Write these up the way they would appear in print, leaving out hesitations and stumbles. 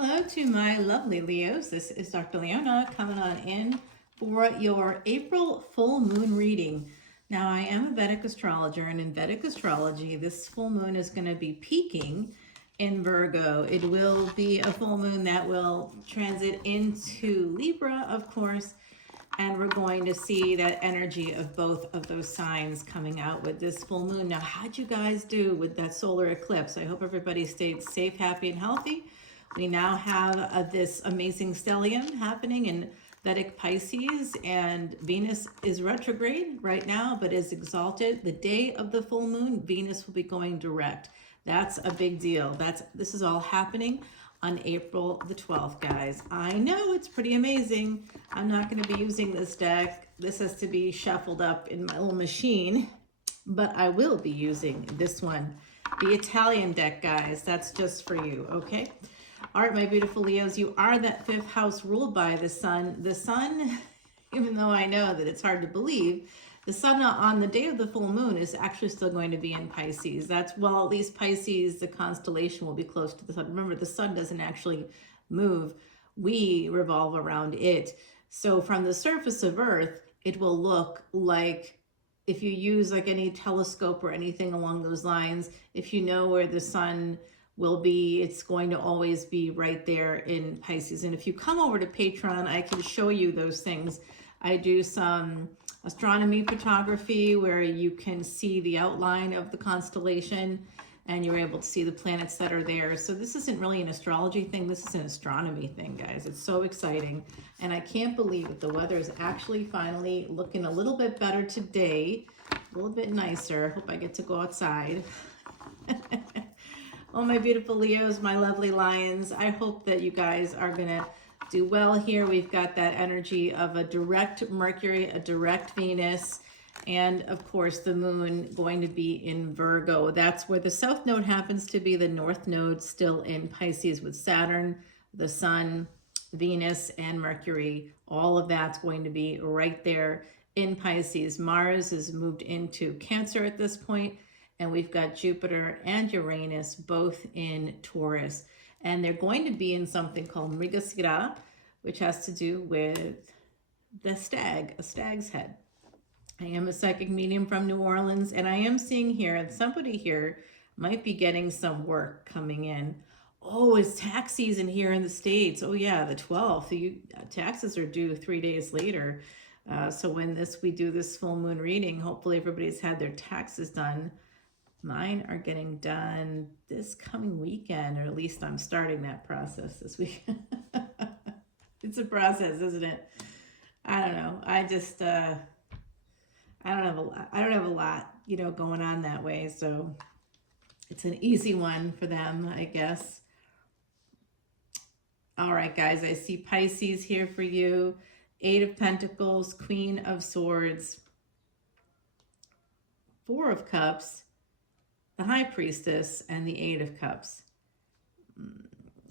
Hello to my lovely Leos. This is Dr. Leona coming on in for your April full moon reading. Now, I am a Vedic astrologer, and in Vedic astrology, this full moon is going to be peaking in Virgo. It will be a full moon that will transit into Libra, of course, and we're going to see that energy of both of those signs coming out with this full moon. Now, how'd you guys do with that solar eclipse? I hope everybody stayed safe, happy, and healthy. We now have this amazing stellium happening in Vedic Pisces, and Venus is retrograde right now, but is exalted. The day of the full moon, Venus will be going direct. That's a big deal. This is all happening on April the 12th, guys. I know it's pretty amazing. I'm not going to be using this deck. This has to be shuffled up in my little machine, but I will be using this one, the Italian deck, guys. That's just for you, okay? All right, my beautiful Leos, you are that fifth house ruled by the sun. The sun, even though I know that it's hard to believe, the sun on the day of the full moon is actually still going to be in Pisces. Well, at least Pisces, the constellation will be close to the sun. Remember, the sun doesn't actually move. We revolve around it. So from the surface of Earth, it will look like, if you use like any telescope or anything along those lines, if you know where the sun will be, it's going to always be right there in Pisces. And if you come over to Patreon, I can show you those things. I do some astronomy photography where you can see the outline of the constellation and you're able to see the planets that are there. So this isn't really an astrology thing, this is an astronomy thing, guys. It's so exciting. And I can't believe it. The weather is actually finally looking a little bit better today, a little bit nicer. Hope I get to go outside. Oh, my beautiful Leos, my lovely lions, I hope that you guys are going to do well here. We've got that energy of a direct Mercury, a direct Venus, and of course the moon going to be in Virgo. That's where the south node happens to be. The north node still in Pisces with Saturn, the sun, Venus, and Mercury. All of that's going to be right there in Pisces. Mars has moved into Cancer at this point. And we've got Jupiter and Uranus both in Taurus. And they're going to be in something called Mrigasira, which has to do with the stag, a stag's head. I am a psychic medium from New Orleans, and I am seeing here that somebody here might be getting some work coming in. Oh, it's tax season here in the States. Oh yeah, the 12th. Taxes are due 3 days later. So when we do this full moon reading, hopefully everybody's had their taxes done. Mine are getting done this coming weekend, or at least I'm starting that process this week. It's a process, isn't it? I don't know. I don't have a lot, going on that way. So it's an easy one for them, I guess. All right, guys, I see Pisces here for you. 8 of Pentacles, Queen of Swords, 4 of Cups, the High Priestess, and the 8 of Cups.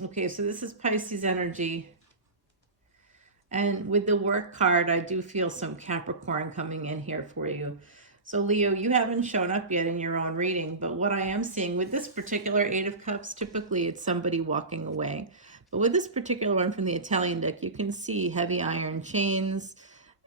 Okay, so this is Pisces energy. And with the work card, I do feel some Capricorn coming in here for you. So Leo, you haven't shown up yet in your own reading, but what I am seeing with this particular 8 of Cups, typically it's somebody walking away. But with this particular one from the Italian deck, you can see heavy iron chains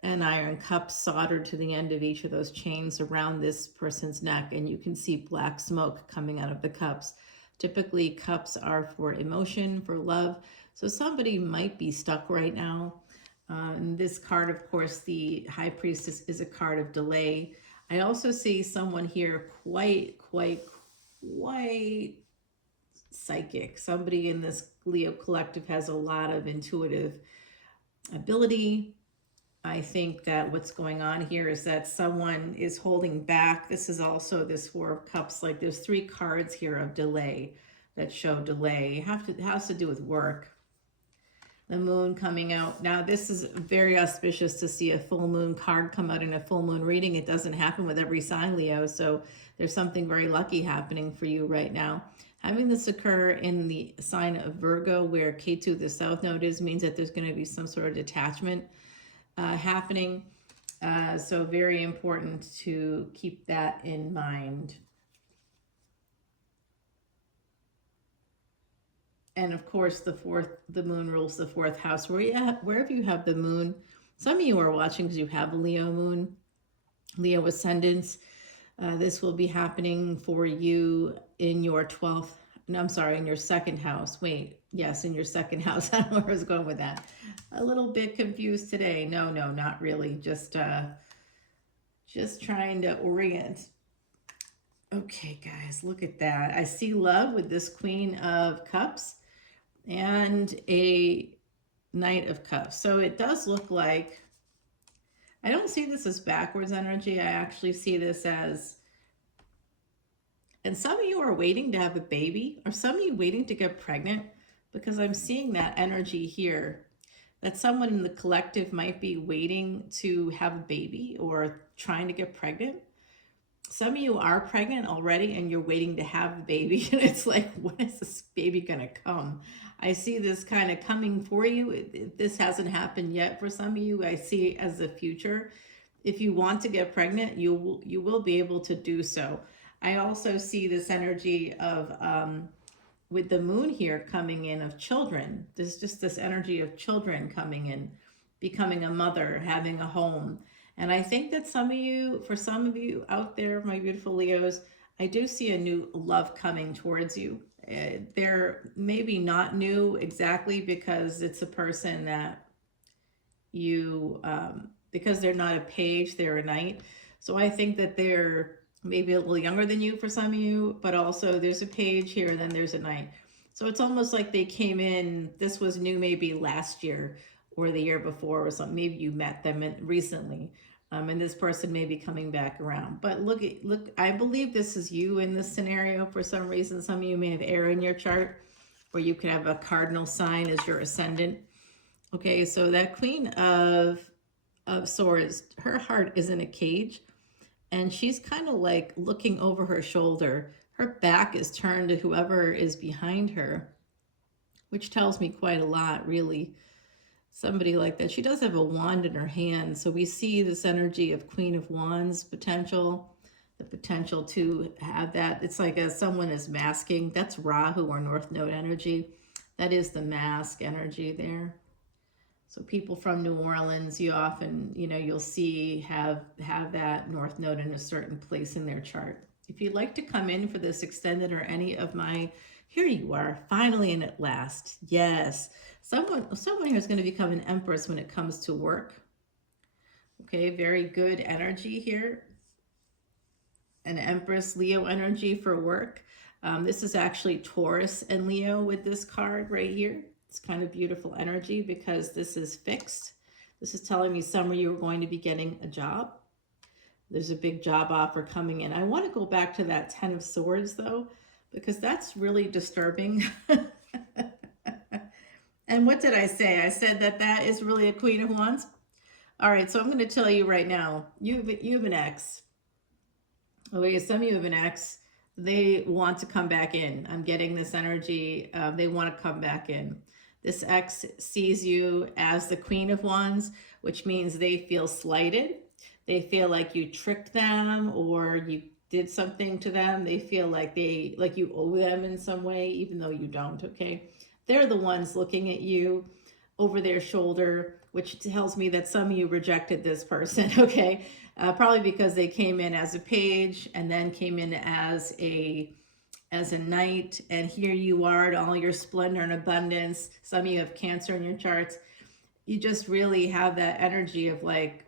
and iron cups soldered to the end of each of those chains around this person's neck, and you can see black smoke coming out of the cups. Typically, cups are for emotion, for love, so somebody might be stuck right now. And this card, of course, the High Priestess, is a card of delay. I also see someone here quite psychic. Somebody in this Leo collective has a lot of intuitive ability. I think that what's going on here is that someone is holding back. This is also this 4 of Cups. Like, there's 3 cards here of delay that show delay. It has to do with work. The moon coming out. Now, this is very auspicious to see a full moon card come out in a full moon reading. It doesn't happen with every sign, Leo. So there's something very lucky happening for you right now. Having this occur in the sign of Virgo, where Ketu, the south node, is, means that there's going to be some sort of detachment happening. So very important to keep that in mind. And of course, the moon rules the fourth house. Wherever you have the moon, some of you are watching because you have a Leo moon, Leo ascendants. This will be happening for you in your 12th, no, I'm sorry, in your second house. Wait, yes, in your second house. I don't know where I was going with that. A little bit confused today. No, not really. Just trying to orient. Okay, guys, look at that. I see love with this Queen of Cups and a Knight of Cups. So it does look like, I don't see this as backwards energy. I actually see this as, and some of you are waiting to have a baby, or some of you waiting to get pregnant, because I'm seeing that energy here, that someone in the collective might be waiting to have a baby or trying to get pregnant. Some of you are pregnant already and you're waiting to have a baby. And it's like, when is this baby going to come? I see this kind of coming for you. This hasn't happened yet for some of you. I see it as the future. If you want to get pregnant, you will be able to do so. I also see this energy of, with the moon here coming in, of children. There's just this energy of children coming in, becoming a mother, having a home. And I think that for some of you out there, my beautiful Leos, I do see a new love coming towards you. They're maybe not new exactly because it's a person that you, because they're not a page, they're a knight. So I think that they're maybe a little younger than you for some of you, but also there's a page here, then there's a knight. So it's almost like they came in, this was new maybe last year or the year before or something. Maybe you met them recently. And this person may be coming back around. But look, I believe this is you in this scenario for some reason. Some of you may have air in your chart, or you could have a cardinal sign as your ascendant. Okay, so that Queen of Swords, her heart is in a cage, and she's kind of like looking over her shoulder. Her back is turned to whoever is behind her, which tells me quite a lot, really. Somebody like that. She does have a wand in her hand. So we see this energy of Queen of Wands potential, the potential to have that. It's like someone is masking. That's Rahu or North Node energy. That is the mask energy there. So people from New Orleans, you often, you'll see have that North Node in a certain place in their chart. If you'd like to come in for this extended or any of my, here you are, finally and at last. Yes. Someone here is going to become an empress when it comes to work. Okay, very good energy here. An empress, Leo energy for work. This is actually Taurus and Leo with this card right here. It's kind of beautiful energy because this is fixed. This is telling me some of you are going to be getting a job. There's a big job offer coming in. I want to go back to that 10 of Swords though, because that's really disturbing. And what did I say? I said that is really a Queen of Wands. All right, so I'm going to tell you right now, you have an ex. Okay, some of you have an ex. They want to come back in. I'm getting this energy. They want to come back in. This ex sees you as the Queen of Wands, which means they feel slighted. They feel like you tricked them or you did something to them. They feel like you owe them in some way, even though you don't, okay? They're the ones looking at you over their shoulder, which tells me that some of you rejected this person, okay? Probably because they came in as a page and then came in as a knight, and here you are in all your splendor and abundance. Some of you have Cancer in your charts. You just really have that energy of like,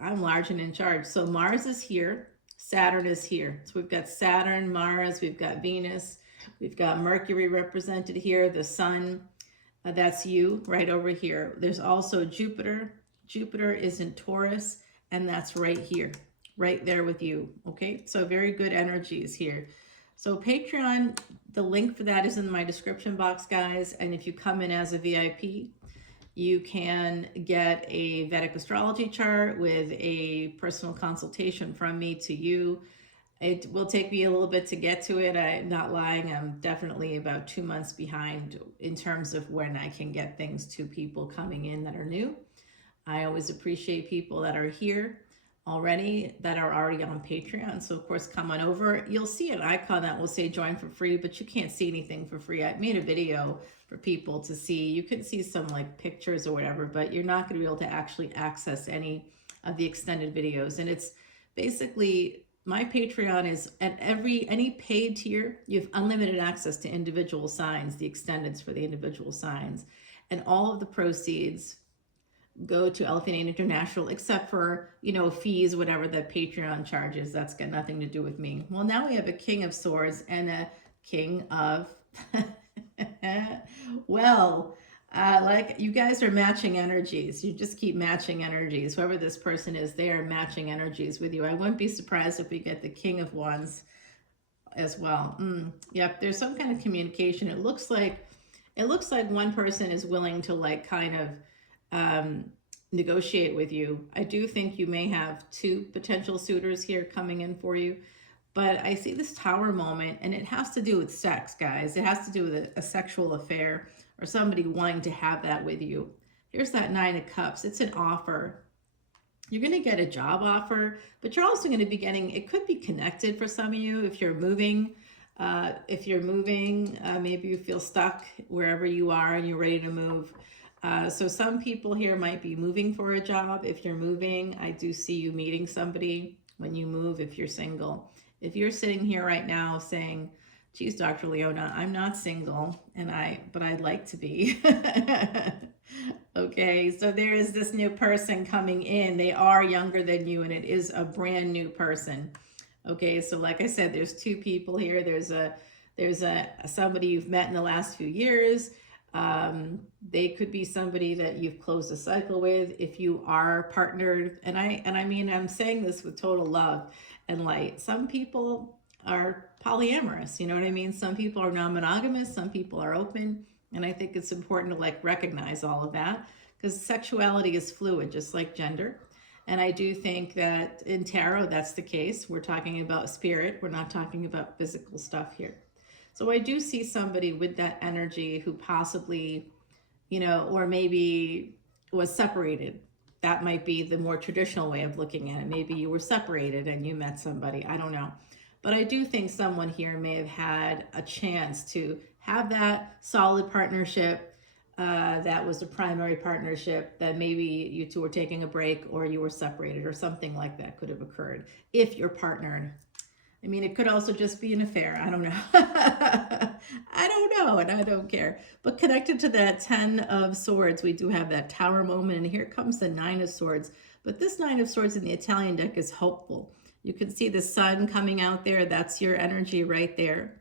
I'm large and in charge. So Mars is here, Saturn is here. So we've got Saturn, Mars, we've got Venus, we've got Mercury represented here, the sun, that's you right over here. There's also Jupiter. Jupiter is in Taurus, and that's right here, right there with you, okay? So very good energies here. So Patreon, the link for that is in my description box, guys, and if you come in as a VIP, you can get a Vedic astrology chart with a personal consultation from me to you. It will take me a little bit to get to it. I'm not lying. I'm definitely about 2 months behind in terms of when I can get things to people coming in that are new. I always appreciate people that are here already, that are already on Patreon. So of course, come on over. You'll see an icon that will say join for free, but you can't see anything for free. I made a video for people to see. You can see some like pictures or whatever, but you're not going to be able to actually access any of the extended videos. And it's basically, my Patreon is at any paid tier, you have unlimited access to individual signs, the extendeds for the individual signs. And all of the proceeds go to Elephant International, except for, you know, fees, whatever the Patreon charges. That's got nothing to do with me. Well, now we have a King of Swords and a King of, well, like you guys are matching energies. You just keep matching energies. Whoever this person is, they are matching energies with you. I wouldn't be surprised if we get the King of Wands as well. Yep, there's some kind of communication. It looks like one person is willing to like kind of negotiate with you. I do think you may have two potential suitors here coming in for you, but I see this Tower moment, and it has to do with sex, guys. It has to do with a sexual affair or somebody wanting to have that with you. Here's that Nine of Cups. It's an offer. You're going to get a job offer, but you're also going to be getting, it could be connected for some of you if you're moving. Maybe you feel stuck wherever you are and you're ready to move. So some people here might be moving for a job. If you're moving, I do see you meeting somebody when you move if you're single. If you're sitting here right now saying, geez, Dr. Leona, I'm not single, but I'd like to be. Okay, so there is this new person coming in. They are younger than you, and it is a brand new person. Okay, so like I said, there's two people here. There's somebody you've met in the last few years. They could be somebody that you've closed a cycle with if you are partnered. And I mean, I'm saying this with total love and light. Some people are polyamorous, you know what I mean? Some people are non-monogamous, some people are open. And I think it's important to like recognize all of that, because sexuality is fluid, just like gender. And I do think that in tarot, that's the case. We're talking about spirit. We're not talking about physical stuff here. So I do see somebody with that energy who possibly, you know, or maybe was separated. That might be the more traditional way of looking at it. Maybe you were separated and you met somebody. I don't know. But I do think someone here may have had a chance to have that solid partnership. That was a primary partnership, that maybe you two were taking a break or you were separated or something like that could have occurred if you're partnered. I mean, it could also just be an affair. I don't know. I don't know, and I don't care. But connected to that 10 of Swords, we do have that Tower moment, and here comes the 9 of Swords. But this 9 of Swords in the Italian deck is hopeful. You can see the sun coming out there. That's your energy right there.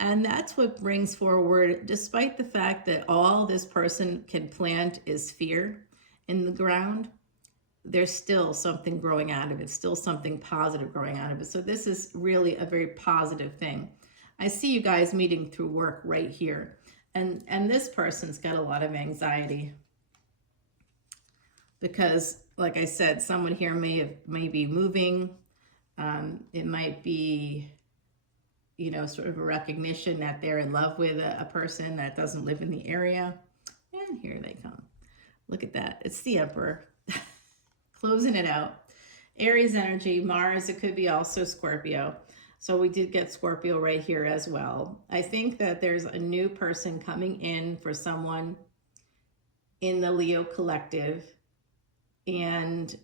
And that's what brings forward, despite the fact that all this person can plant is fear in the ground, there's still something growing out of it, still something positive growing out of it. So this is really a very positive thing. I see you guys meeting through work right here. And this person's got a lot of anxiety because, like I said, someone here may be moving. It might be, you know, sort of a recognition that they're in love with a person that doesn't live in the area. And here they come. Look at that. It's the Emperor. Closing it out. Aries energy, Mars, it could be also Scorpio. So we did get Scorpio right here as well. I think that there's a new person coming in for someone in the Leo collective. And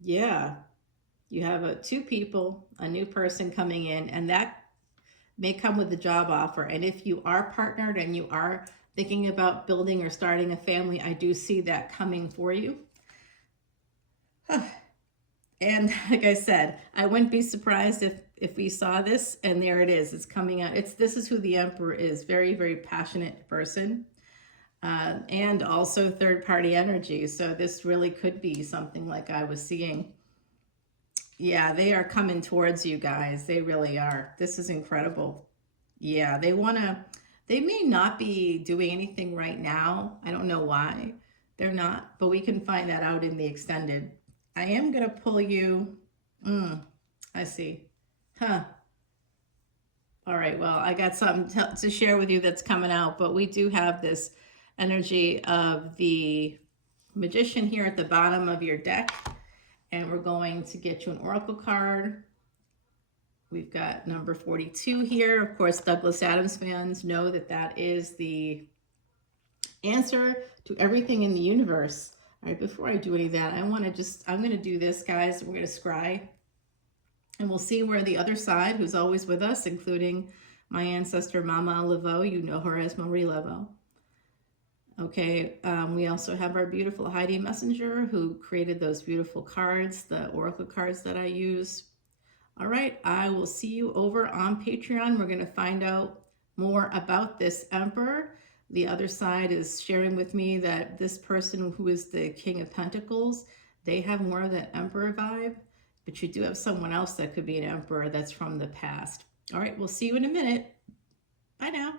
yeah, you have two people, a new person coming in, and that may come with a job offer. And if you are partnered and you are thinking about building or starting a family, I do see that coming for you. And like I said, I wouldn't be surprised if we saw this, and there it is. It's coming out. This is who the Emperor is. Very, very passionate person. And also third-party energy. So this really could be something like I was seeing. Yeah, they are coming towards you guys. They really are. This is incredible. Yeah, they may not be doing anything right now. I don't know why they're not, but we can find that out in the extended. I am going to pull you. I see. All right, well, I got something to share with you that's coming out, but we do have this energy of the Magician here at the bottom of your deck, and we're going to get you an oracle card. We've got number 42 here. Of course, Douglas Adams fans know that that is the answer to everything in the universe. All right, before I do any of that, I'm going to do this, guys. We're going to scry, and we'll see where the other side, who's always with us, including my ancestor, Mama Laveau. You know her as Marie Laveau. Okay, we also have our beautiful Heidi Messenger, who created those beautiful cards, the oracle cards that I use. All right, I will see you over on Patreon. We're going to find out more about this emperor. The other side is sharing with me that this person who is the King of Pentacles, they have more of that emperor vibe, but you do have someone else that could be an emperor that's from the past. All right, we'll see you in a minute. Bye now.